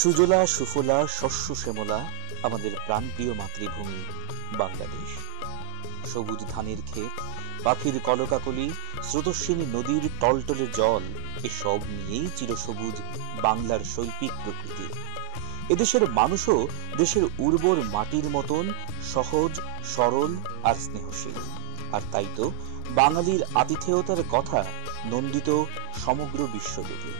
সুজলা সুফলা শস্য শ্যামলা আমাদের প্রাণপ্রিয় মাতৃভূমি বাংলাদেশ। সবুজ ধানের ক্ষেত, পাখির কলকাকলি, স্রোতস্বিনী নদীর টলটলে জল, এসব নিয়েই চিরসবুজ বাংলার শৈল্পিক প্রকৃতি। এদেশের মানুষও দেশের উর্বর মাটির মতন সহজ, সরল আর স্নেহশীল। আর তাই তো বাঙালির আতিথেয়তার কথা নন্দিত সমগ্র বিশ্বজুড়ে।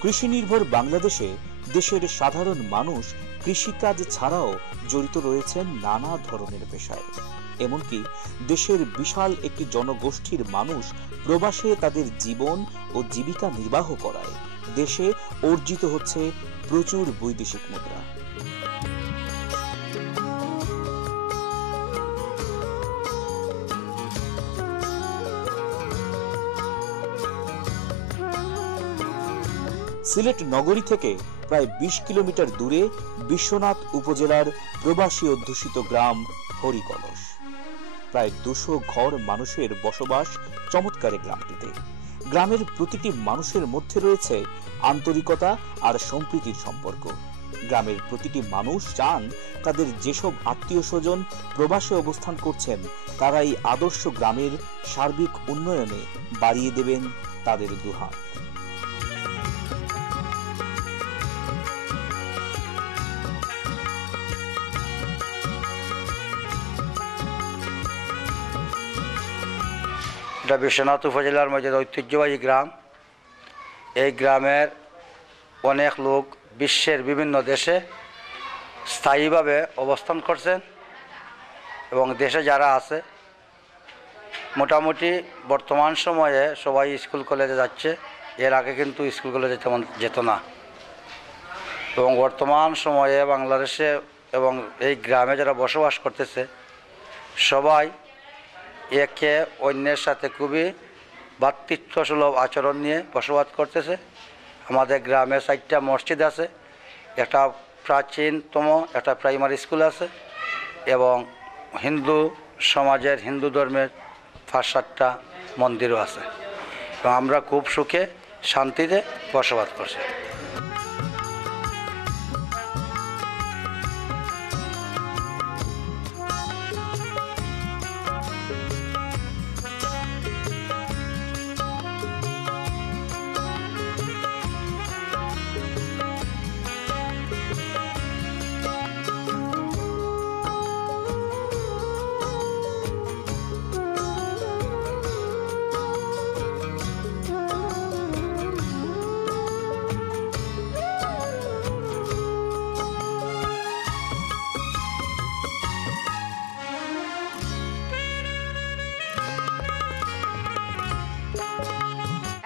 কৃষি নির্ভর বাংলাদেশে দেশের সাধারণ মানুষ কৃষিকাজ ছাড়াও জড়িত রয়েছেন নানা ধরনের পেশায়। এমনকি দেশের বিশাল একটি জনগোষ্ঠীর মানুষ প্রবাসে তাদের জীবন ও জীবিকা নির্বাহ করায় দেশে অর্জিত হচ্ছে প্রচুর বৈদেশিক মুদ্রা। সিলেট নগরী থেকে প্রায় ২০ কিলোমিটার দূরে বিশ্বনাথ উপজেলার প্রবাসী অধ্যুষিত গ্রাম হরিকলস। প্রায় ২০০ ঘর মানুষের বসবাস চমৎকার গ্রামটিতে। গ্রামের প্রতিটি মানুষের মধ্যে রয়েছে আন্তরিকতা আর সম্প্রীতির সম্পর্ক। গ্রামের প্রতিটি মানুষ চান তাদের যেসব আত্মীয় স্বজন প্রবাসে অবস্থান করছেন তারা এই আদর্শ গ্রামের সার্বিক উন্নয়নে বাড়িয়ে দেবেন তাদের দুহাত। এটা বিশ্বনাথ উপজেলার মধ্যে ঐতিহ্যবাহী গ্রাম। এই গ্রামের অনেক লোক বিশ্বের বিভিন্ন দেশে স্থায়ীভাবে অবস্থান করছেন এবং দেশে যারা আছে মোটামুটি বর্তমান সময়ে সবাই স্কুল কলেজে যাচ্ছে। এর আগে কিন্তু স্কুল কলেজে তেমন যেত না। এবং বর্তমান সময়ে বাংলাদেশে এবং এই গ্রামে যারা বসবাস করতেছে সবাই একে অন্যের সাথে খুবই ভ্রাতৃত্বসুলভ আচরণ নিয়ে বসবাস করতেছে। আমাদের গ্রামে 4টা মসজিদ আছে, একটা প্রাচীনতম একটা প্রাইমারি স্কুল আছে এবং হিন্দু সমাজের হিন্দু ধর্মের 5-7টা মন্দিরও আছে। এবং আমরা খুব সুখে শান্তিতে বসবাস করছি।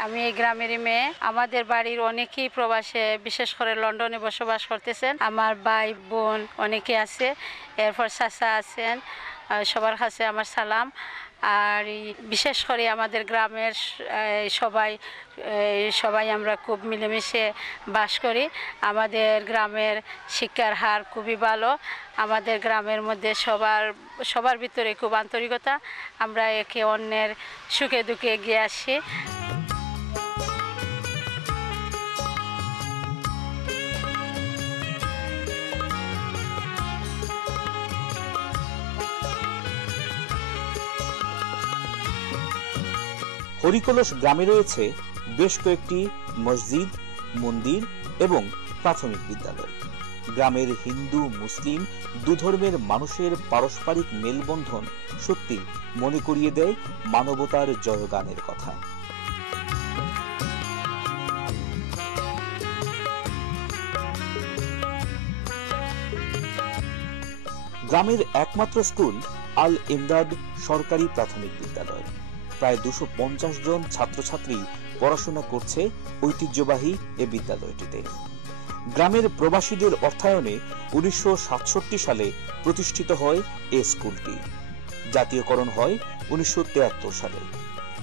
আমি এই গ্রামেরই মেয়ে। আমাদের বাড়ির অনেকেই প্রবাসে, বিশেষ করে লন্ডনে বসবাস করতেছেন। আমার ভাই বোন অনেকে আছে, এরপর চাচা আছেন। সবার কাছে আমার সালাম। আর বিশেষ করে আমাদের গ্রামের সবাই আমরা খুব মিলেমিশে বাস করি। আমাদের গ্রামের শিক্ষার হার খুবই ভালো। আমাদের গ্রামের মধ্যে সবার ভিতরে খুব আন্তরিকতা। আমরা একে অন্যের সুখে দুঃখে এগিয়ে আসি। হরিকলস গ্রামে রয়েছে বেশ কয়েকটি মসজিদ, মন্দির এবং প্রাথমিক বিদ্যালয়। গ্রামের হিন্দু মুসলিম দুধর্মের মানুষের পারস্পরিক মেলবন্ধন সত্যি মনে করিয়ে দেয় মানবতার জয়গানের কথা। গ্রামের একমাত্র স্কুল আল ইমদাদ সরকারি প্রাথমিক বিদ্যালয়। প্রায় 250 জন ছাত্রছাত্রী পড়াশোনা করছে ঐতিহ্যবাহী এ বিদ্যালয়টিতে। গ্রামের প্রবাসীদের অর্থায়নে 1967 সালে প্রতিষ্ঠিত হয় এ স্কুলটি। জাতীয়করণ হয় 1973 সালে।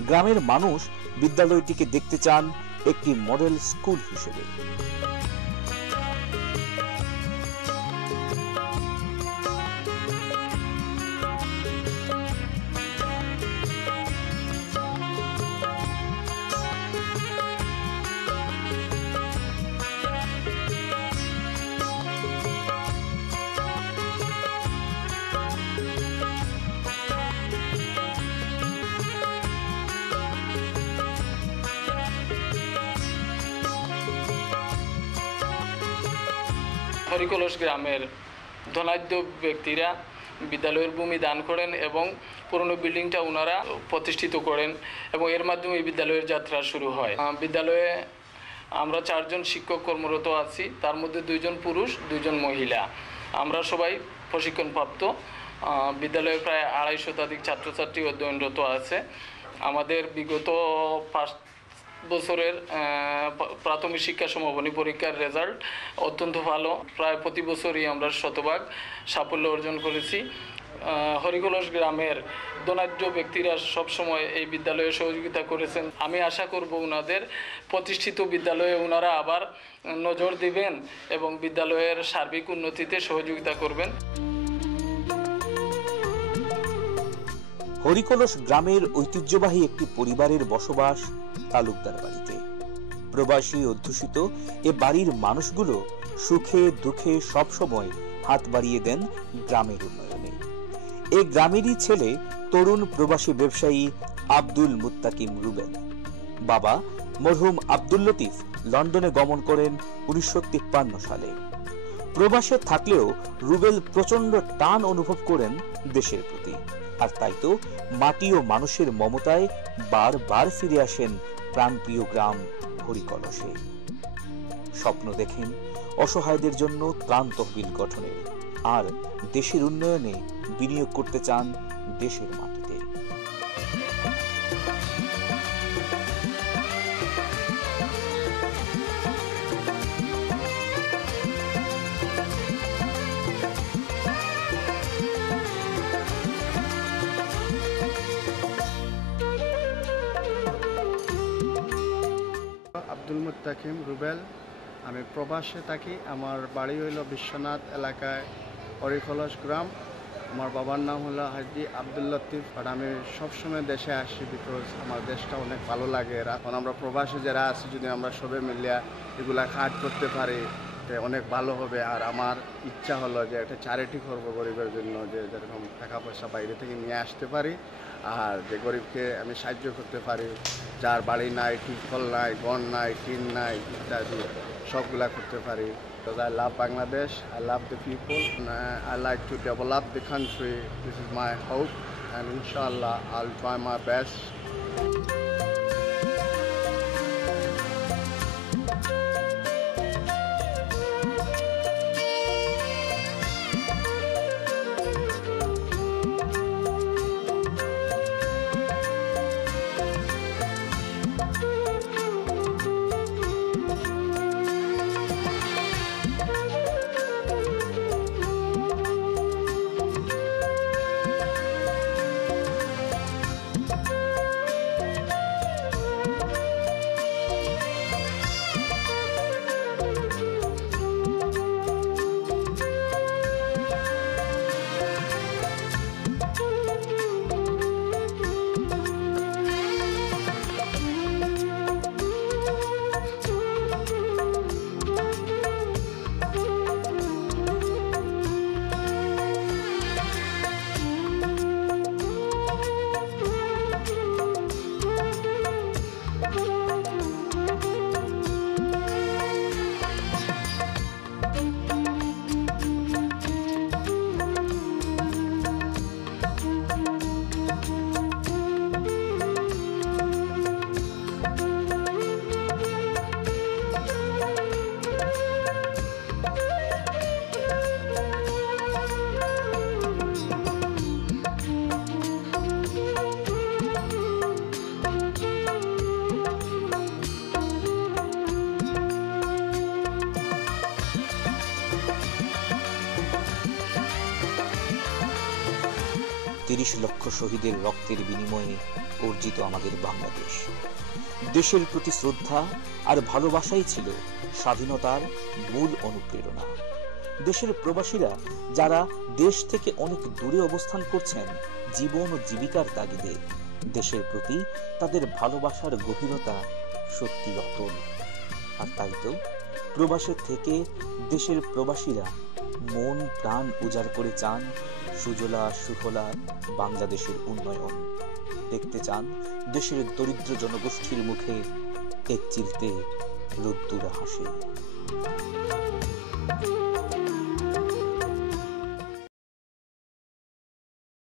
গ্রামের মানুষ বিদ্যালয়টিকে দেখতে চান একটি মডেল স্কুল হিসেবে। হরিকলস গ্রামের ধনাঢ্য ব্যক্তিরা বিদ্যালয়ের ভূমি দান করেন এবং পুরনো বিল্ডিংটা ওনারা প্রতিষ্ঠিত করেন এবং এর মাধ্যমে বিদ্যালয়ের যাত্রা শুরু হয়। বিদ্যালয়ে আমরা 4 জন শিক্ষক কর্মরত আছি, তার মধ্যে 2 জন পুরুষ 2 জন মহিলা। আমরা সবাই প্রশিক্ষণপ্রাপ্ত। বিদ্যালয়ে প্রায় 250 শতাধিক ছাত্রছাত্রী অধ্যয়নরত আছে। আমাদের বিগত 5 বছরের প্রাথমিক শিক্ষা সমাপনী পরীক্ষার রেজাল্ট অত্যন্ত ভালো। প্রায় প্রতি বছরই আমরা শতভাগ সাফল্য অর্জন করেছি। হরিকলস গ্রামের ধনাঢ্য ব্যক্তিরা সবসময় এই বিদ্যালয়ে সহযোগিতা করেছেন। আমি আশা করব ওনাদের প্রতিষ্ঠিত বিদ্যালয়ে ওনারা আবার নজর দিবেন এবং বিদ্যালয়ের সার্বিক উন্নতিতে সহযোগিতা করবেন। হরিকলস গ্রামের ঐতিহ্যবাহী একটি পরিবারের বসবাস তালুকদার বাড়িতে। প্রবাসী অধ্যুষিত এ বাড়ির মানুষগুলো সুখে দুঃখে সবসময় হাত বাড়িয়ে দেন গ্রামের উন্নয়নে। এই গ্রামেরই ছেলে তরুণ প্রবাসী ব্যবসায়ী আব্দুল মুত্তাকিম রুবেল। বাবা মরহুম আব্দুল লতিফ লন্ডনে গমন করেন 1953 সালে। প্রবাসে থাকলেও রুবেল প্রচন্ড টান অনুভব করেন দেশের প্রতি, আর তাই তো মাটি ও মানুষের মমতায় বারবার ফিরে আসেন প্রাণপ্রিয় গ্রাম হরিকলসে। স্বপ্ন দেখেন অসহায়দের জন্য ত্রাণ তহবিল গঠনের, আর দেশের উন্নয়নে বিনিয়োগ করতে চান দেশের মাটিতে। আব্দুল মুত্তাকিম রুবেল। আমি প্রবাসে থাকি। আমার বাড়ি হইল বিশ্বনাথ এলাকায় হরিকলস গ্রাম। আমার বাবার নাম হলো হাজি আব্দুল লতিফ। আর আমি সবসময় দেশে আসি বিকজ আমার দেশটা অনেক ভালো লাগে। এখন আমরা প্রবাসে যারা আছি, যদি আমরা সবাই মিলিয়া এগুলা কাজ করতে পারি অনেক ভালো হবে। আর আমার ইচ্ছা হলো যে একটা চ্যারিটি করবো গরিবের জন্য, যে যেরকম টাকা পয়সা বাইরে থেকে নিয়ে আসতে পারি আর যে গরিবকে আমি সাহায্য করতে পারি, যার বাড়ি নাই, টিউবওয়েল নাই, ঘর নাই, টিন নাই ইত্যাদি, সবগুলা করতে পারি। Because I love Bangladesh, I love the people, and I like to develop the country. This is my hope, and inshallah I'll try my best. 30 লক্ষ শহীদের রক্তের বিনিময়ে অর্জিত আমাদের বাংলাদেশ। দেশের প্রতি শ্রদ্ধা আর ভালোবাসাই ছিল স্বাধীনতার মূল অনুপ্রেরণা। দেশের প্রবাসীরা যারা দেশ থেকে অনেক দূরে অবস্থান করছেন জীবন ও জীবিকার তাগিদে, দেশের প্রতি তাদের ভালোবাসার গভীরতা সত্যি অতল। আর তাই তো প্রবাসে থেকে দেশের প্রবাসীরা মন প্রাণ উজাড় করে চান সুজলা সুফলা বাংলাদেশের উন্নয়ন। দেখতে চান দেশের দরিদ্র জনগোষ্ঠীর মুখে এক চিলতে রোদ্দুর হাসি।